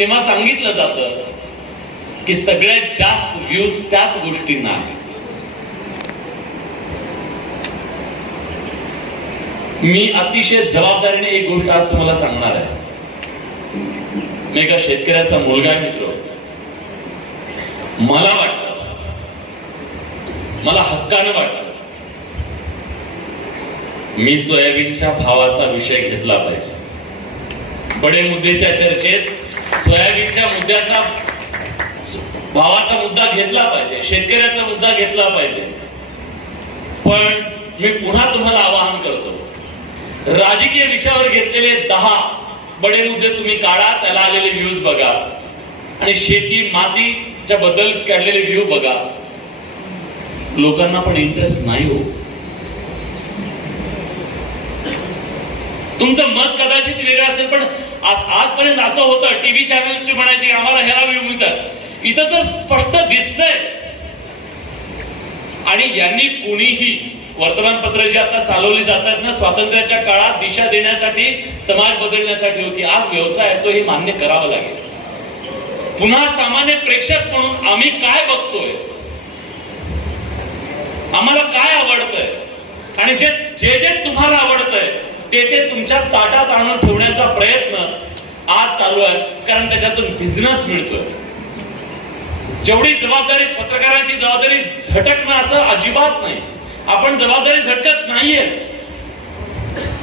तेव्हा सांगितलं जातं की सगळ्यात जास्त व्ह्यूज त्याच गोष्टींना आहेत. मी अतिशय जबाबदारीने एक गोष्ट आज तुम्हाला सांगणार आहे. मी एका शेतकऱ्याचा मुलगा मित्र, मला वाटतं, मला हक्कानं वाटतं, मी सोयाबीनच्या भावाचा विषय घेतला पाहिजे. बडे मुद्द्याच्या चर्चेत सोयाबीनच्या मुद्द्याचा भावाचा मुद्दा घेतला पाहिजे, शेतकऱ्याचा मुद्दा घेतला पाहिजे. पण मी पुन्हा तुम्हाला आवाहन करतो, राजकीय विषयावर घेतलेले 10 बडे मुद्दे तुम्ही काढा, त्याला आलेले व्ह्यूज बघा आणि शेती मातीच्या बद्दल काढलेले व्ह्यू बघा. लोकांना पण इंटरेस्ट नाही हो. तुमचं मत कदाचित वेगळं असेल, पण आजपर्यंत असं होतं, टीव्ही चॅनलची म्हणायची आम्हाला ह्याला व्ह्यू मिळतात. इथं तर स्पष्ट दिसतंय. आणि यांनी कोणीही वर्तमानपत्र जी आता चालवली जातात ना, स्वातंत्र्याच्या काळात दिशा देण्यासाठी, समाज बदलण्यासाठी होती. आज व्यवसाय आहे, तो हे मान्य करावं लागेल. पुन्हा सामान्य प्रेक्षक म्हणून आम्ही काय बघतोय, आम्हाला काय आवडतंय आणि जे जे तुम्हाला आवडतंय ते तुमच्या ताटात आणून ठेवण्याचा प्रयत्न आज चालू आहे. कारण त्याच्यातून बिझनेस मिळतोय. जेवढी जबाबदारी, पत्रकारांची जबाबदारी झटकणं असं अजिबात नाही. आपण जबाबदारी झटकत नाहीये.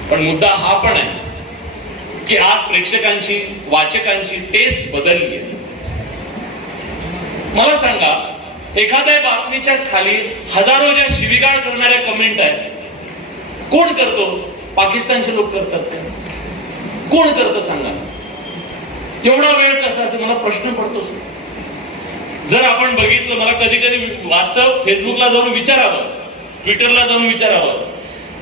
पण मुद्दा हा पण आहे की आज प्रेक्षकांची, वाचकांची टेस्ट बदलली आहे. मला सांगा, एखाद्या बातमीच्या खाली हजारो ज्या शिवीगाळ करणाऱ्या कमेंट आहेत, कोण करतो? पाकिस्तानचे लोक करतात का? कोण करतं सांगा? एवढा वेळ कसा असतो, मला प्रश्न पडतो. जर आपण बघितलं, मला कधी कधी वाटतं फेसबुकला जाऊन विचारावं, ट्विटरला जाऊन विचारावं,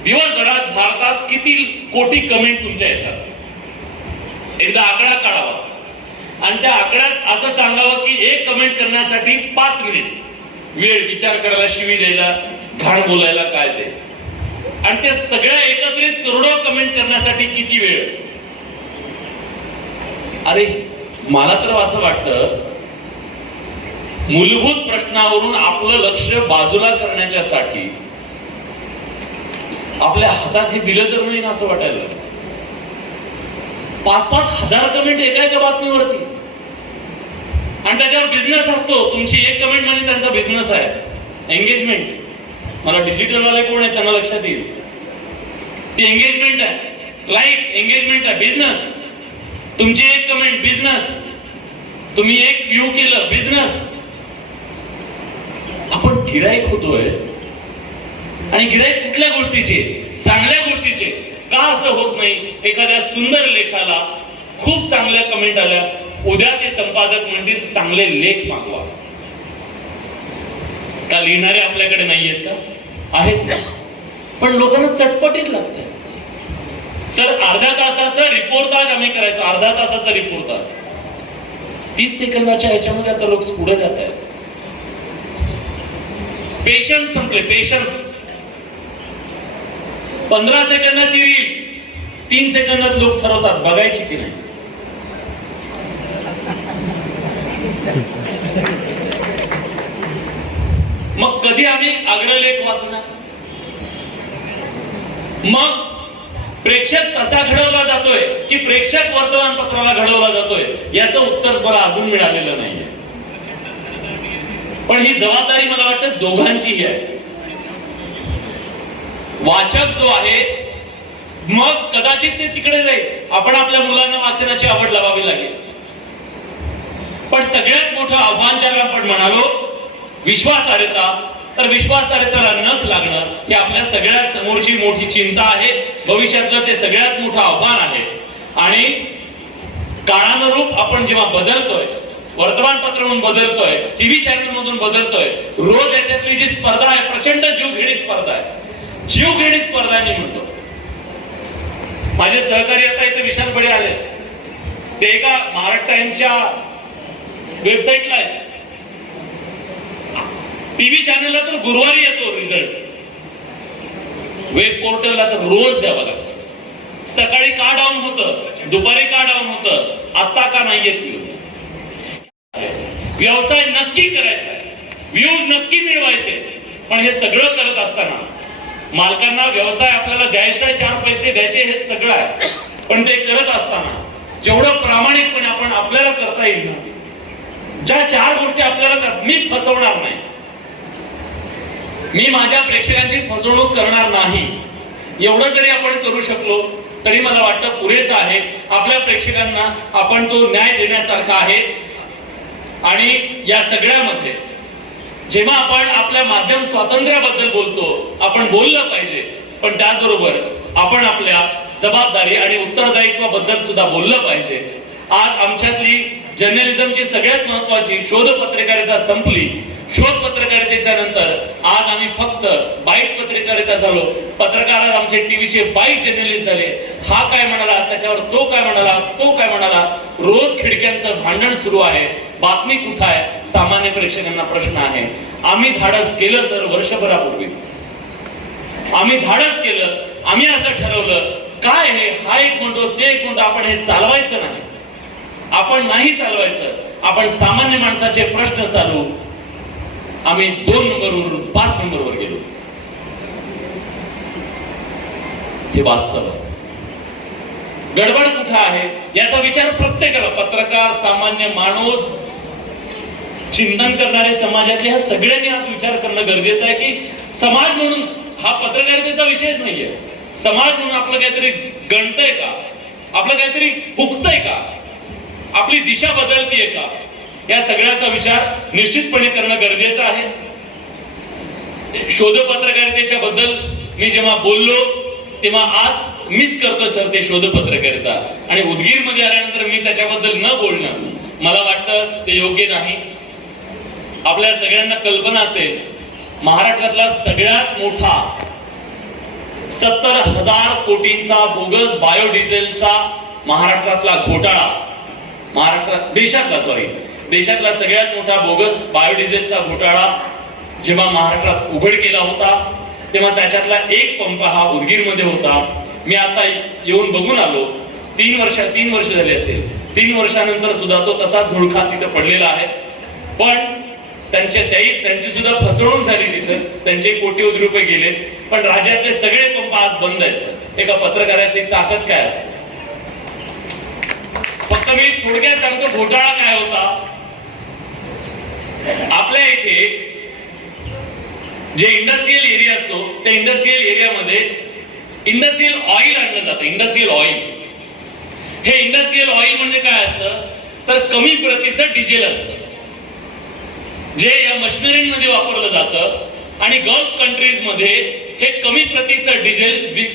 दिवसभरात भारतात किती कोटी कमेंट तुमच्या येतात. एकदा आकडा काढावा आणि त्या आकड्यात असं सांगावं की एक कमेंट करण्यासाठी 5 मिनिट वेळ, विचार करायला, शिवी द्यायला, घाण बोलायला काय ते, आणि ते सगळ्या एकत्रित करोडो कमेंट करण्यासाठी किती वेळ. अरे मला तर असं वाटतं, मूलभूत प्रश्नावरून आपलं लक्ष बाजूला करण्यासाठी आपल्या हातात हे दिलं तर नाही असं वाटायला. 5-5 हजार कमेंट एका बातमीवरती, आणि त्याच्यावर बिझनेस असतो. तुमची एक कमेंट म्हणजे त्यांचा बिझनेस आहे, एंगेजमेंट. मला डिजिटल वाले कोण आहे त्यांना लक्षात येईल. ती एंगेजमेंट आहे, लाईक एंगेजमेंट आहे, बिझनेस. तुमची एक कमेंट बिझनेस, तुम्ही एक व्ह्यू केलं बिझनेस. आपण गिराईक होतोय, आणि गिराईक कुठल्या गोष्टीचे? चांगल्या गोष्टीचे. का असं होत नाही? एखाद्या सुंदर लेखाला खूप चांगल्या कमेंट आल्या, उद्या ते संपादक म्हणतील चांगले लेख मागवा. का लिहिणारे आपल्याकडे नाहीयेत का? आहेत ना. पण लोकांना चटपटीत लागतंय. सर अर्ध्या तासाचा रिपोर्टाज आम्ही करायचो, अर्ध्या तासाचा रिपोर्टाज 30 सेकंदाच्या ह्याच्यामध्ये आता लोक पुढे जात आहेत. पेशन्स संपले, पेशन्स. 15 सेकंदाची रील 3 सेकंदात लोक ठरवतात बघायची की नाही. मग कधी आम्ही अग्रलेख वाचणार? मग प्रेक्षक कसा घडवला जातोय, की प्रेक्षक वर्तमानपत्राला घडवला जातोय, याचं उत्तर मला अजून मिळालेलं नाहीये. पण ही जबाबदारी मला वाटतं दोघांचीही आहे. वाचक जो आहे, मग कदाचित ते तिकडे जाईल. आपण आपल्या मुलांना वाचनाची आवड लावावी लागेल. पण सगळ्यात मोठं आव्हान ज्याला आपण म्हणालो विश्वासार्हता, तर विश्वासार्हतेला नख लागणं ही आपल्या सगळ्या समोरची मोठी चिंता आहे. भविष्यातलं ते सगळ्यात मोठं आव्हान आहे. आणि काळानुरूप आपण जेव्हा बदलतोय, वर्तमानपत्र म्हणून बदलतोय, टीव्ही चॅनल मधून बदलतोय, रोज याच्यातली जी स्पर्धा आहे, प्रचंड जीवघेणी स्पर्धा आहे. जीवघेणी स्पर्धा मी म्हणतो. माझे सहकारी आता इथे विशाल बडे आले, ते एका महाराष्ट्र टाइम्सच्या वेबसाईटला आहे. टीव्ही चॅनलला तर गुरुवारी येतो रिझल्ट, वेब पोर्टलला तर रोज द्यावा लागतो. सकाळी का डाऊन होतं, दुपारी का डाऊन होतं, आता का नाही येत न्यूज. व्यवसाय नक्की करायचा आहे, व्ह्यूज नक्की मिळवायचे, पण हे सगळं करत असताना मालकांना व्यवसाय आपल्याला द्यायचा आहे, 4 पैसे द्यायचे, हे सगळं आहे, पण ते करत असताना जेवढं प्रामाणिकपणे आपण आपल्याला करता येईल ना, ज्या 4 गोष्टी आपल्याला मी फसवणार नाही, मी माझ्या प्रेक्षकांची फसवणूक करणार नाही, एवढं जरी आपण करू शकलो तरी मला वाटतं पुरेसं आहे. आपल्या प्रेक्षकांना आपण तो न्याय देण्यासारखा आहे. आणि या सगळ्यामध्ये जेव्हा आपण आपल्या माध्यम स्वातंत्र्याबद्दल बोलतो, आपण बोललं पाहिजे, पण त्याचबरोबर आपण आपल्या जबाबदारी आणि उत्तरदायित्वाबद्दल सुद्धा बोललं पाहिजे. आज आमच्यातली जर्नलिझमची सगळ्यात महत्वाची शोध पत्रकारिता संपली. शोध पत्रकारितेच्या नंतर आज आम्ही फक्त बाईट पत्रकारिता झालो. पत्रकार आमचे टीव्हीचे बाईट जर्नलिस्ट झाले. हा काय म्हणाला, त्याच्यावर तो काय म्हणाला, तो काय म्हणाला, रोज खिडक्यांचं भांडण सुरू आहे. बातमी कुठं आहे, सामान्य प्रेक्षकांना प्रश्न आहे. आम्ही धाडस केलं सर, वर्षभरापूर्वी आम्ही धाडस केलं. आम्ही असं ठरवलं, काय हे, हा एक म्हणतो, ते एक म्हणतो, आपण हे चालवायचं नाही, आपण नाही चालवायचं, आपण सामान्य माणसाचे प्रश्न चालू. आम्ही 2 नंबरवरून 5 नंबरवर गेलो. हे वास्तव. गडबड कुठं आहे याचा विचार प्रत्येकाला, पत्रकार, सामान्य माणूस, चिंतन करणारे समाजातले, ह्या सगळ्यांनी आज विचार करणं गरजेचं आहे की समाज म्हणून हा पत्रकारितेचा विषयच नाहीये. समाज म्हणून आपलं काहीतरी गणतंय का, आपलं काहीतरी हुकतंय का, आपली दिशा बदलतीये का, या सगळ्याचा विचार निश्चितपणे करणं गरजेचं आहे. शोध पत्रकारितेच्या बद्दल मी जेव्हा बोललो तेव्हा आज मिस करतो सर ते शोध पत्रकारिता, आणि उदगीर मध्ये आल्यानंतर मी त्याच्याबद्दल न बोलणं मला वाटतं ते योग्य नाही. आपल्या सगळ्यांना कल्पना असेल, महाराष्ट्रातला सगळ्यात मोठा 70,000 कोटींचा बोगस बायोडिझेलचा महाराष्ट्रातला घोटाळा, देशातला सगळ्यात मोठा बोगस बायोडिझेलचा घोटाळा जेव्हा महाराष्ट्रात उघड केला होता तेव्हा त्याच्यातला एक पंप हा उदगीर मध्ये होता. मी आता येऊन बघून आलो, 3 वर्ष झाले असतील. 3 वर्षानंतर सुद्धा तो तसा धुळखा तिथे पडलेला आहे. पण त्यांची सुद्धा फसवणूक झाली, तिथे त्यांचे कोटी रुपये गेले. पण राज्यातले सगळे पंप आज बंद आहेत. एका पत्रकाराची ताकद काय असते. फक्त मी थोडक्यात सांगतो घोटाळा काय होता. आपल्या इथे जे इंडस्ट्रियल एरिया असतो त्या इंडस्ट्रियल एरियामध्ये इंडस्ट्रियल ऑइल आणलं जातं. इंडस्ट्रियल ऑइल, हे इंडस्ट्रियल ऑइल म्हणजे काय असतं तर कमी प्रतीचं डिझेल असतं, जे या मशिनरीमध्ये वापरलं जातं. आणि गल्फ कंट्रीज मध्ये हे कमी प्रतीचं डिझेल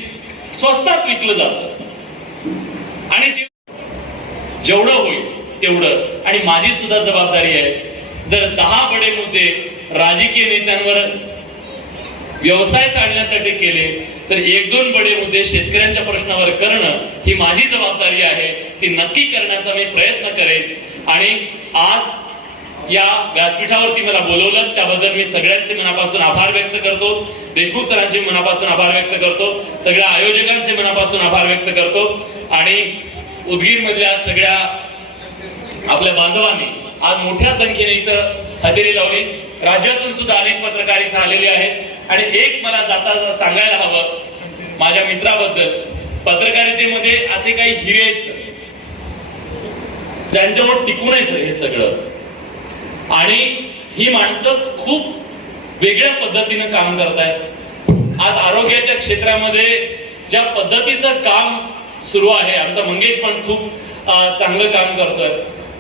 स्वस्तात विकलं जातं. आणि जेवढं होईल तेवढं. आणि माझी सुद्धा जबाबदारी आहे, जर 10 बडे मुद्दे राजकीय नेत्यांवर व्यवसाय चालण्यासाठी केले तर 1-2 बडे मुद्दे शेतकऱ्यांच्या प्रश्नावर करणं ही माझी जबाबदारी आहे. ती नक्की करण्याचा मी प्रयत्न करेन. आणि आज या व्यासपीठावरती मला बोलवलं त्याबद्दल मी सगळ्यांचे मनापासून आभार व्यक्त करतो. देशमुख सरांचे मनापासून आभार व्यक्त करतो. सगळ्या आयोजकांचे मनापासून आभार व्यक्त करतो. आणि उदगीर मधल्या सगळ्या आपल्या बांधवांनी आज मोठ्या संख्येने इथं हजेरी लावली. राज्यातून सुद्धा अनेक पत्रकार इथं आलेले आहेत. आणि एक मला जाता सांगायला हवं माझ्या मित्राबद्दल, पत्रकारितेमध्ये असे काही हिरे ज्यांच्यावर टिकून आहे हे सगळं. आणि ही माणसं खूप वेगळ्या पद्धतीनं काम करतायत. आज आरोग्याच्या क्षेत्रामध्ये ज्या पद्धतीचं काम सुरू आहे, आमचा मंगेश पण खूप चांगलं काम करतोय.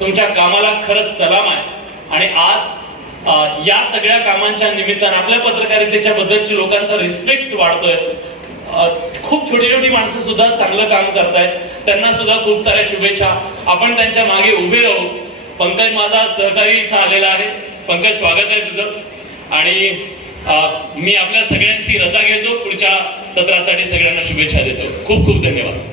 तुमच्या कामाला खरंच सलाम आहे. आणि आज या सगळ्या कामांच्या निमित्तानं आपल्या पत्रकारितेच्या बद्दलची लोकांचा रिस्पेक्ट वाढतोय. खूप छोटी छोटी माणसं सुद्धा चांगलं काम करतायत. त्यांना सुद्धा खूप साऱ्या शुभेच्छा. आपण त्यांच्या मागे उभे राहू. पंकज माझा सहकारी इथं आलेला आहे. पंकज, स्वागत आहे तुझं. आणि मी आपल्या सगळ्यांची रजा घेतो. पुढच्या सत्रासाठी सगळ्यांना शुभेच्छा देतो. खूप खूप धन्यवाद.